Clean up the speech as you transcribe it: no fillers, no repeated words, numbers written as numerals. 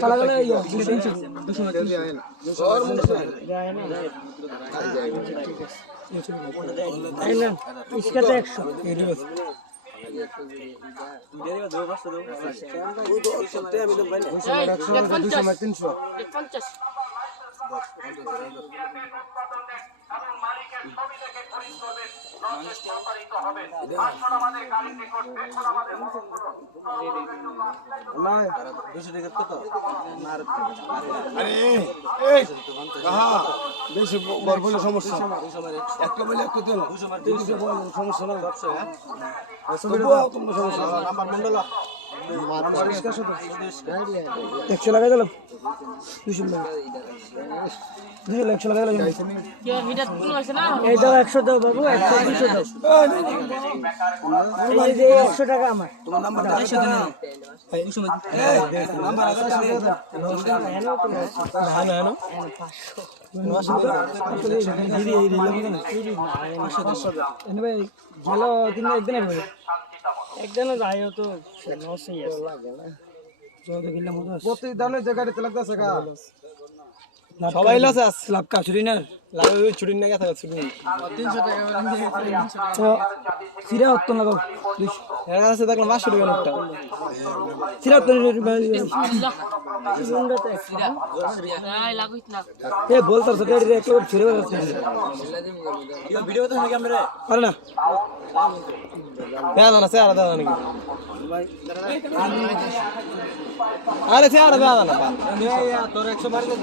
চালা গেলে इसका तो 100 সমস্যা একটা বলে একটা দিন সমস্যা না একশো লাগাই দিলাম 200 লাগাই দিলাম এই দাও 100 দাও বাবু 100 200 দাও এই যে 100 টাকা আমার তোমার নাম্বারটা 100 দিন নাম্বার আছে একদিন যাইও তো লসই আছে প্রতি দানে জায়গাতে লাগতেছে কা সবাই লস আছে লাভ কা ছুরি না লাভ ছুটি না গেছে ছুটি 300 টাকা তো সিরা হতো না বাবু এর কাছে দেখলাম 500 টাকা নোটটা সিরা হতো এ বলতো সকালে রে একটু ছুরি বলছে ভিডিও তো নাকি আমরা আরে না দাদা না স্যার দাদা নাকি আরে স্যার দাদা না তোর 100 মারি দে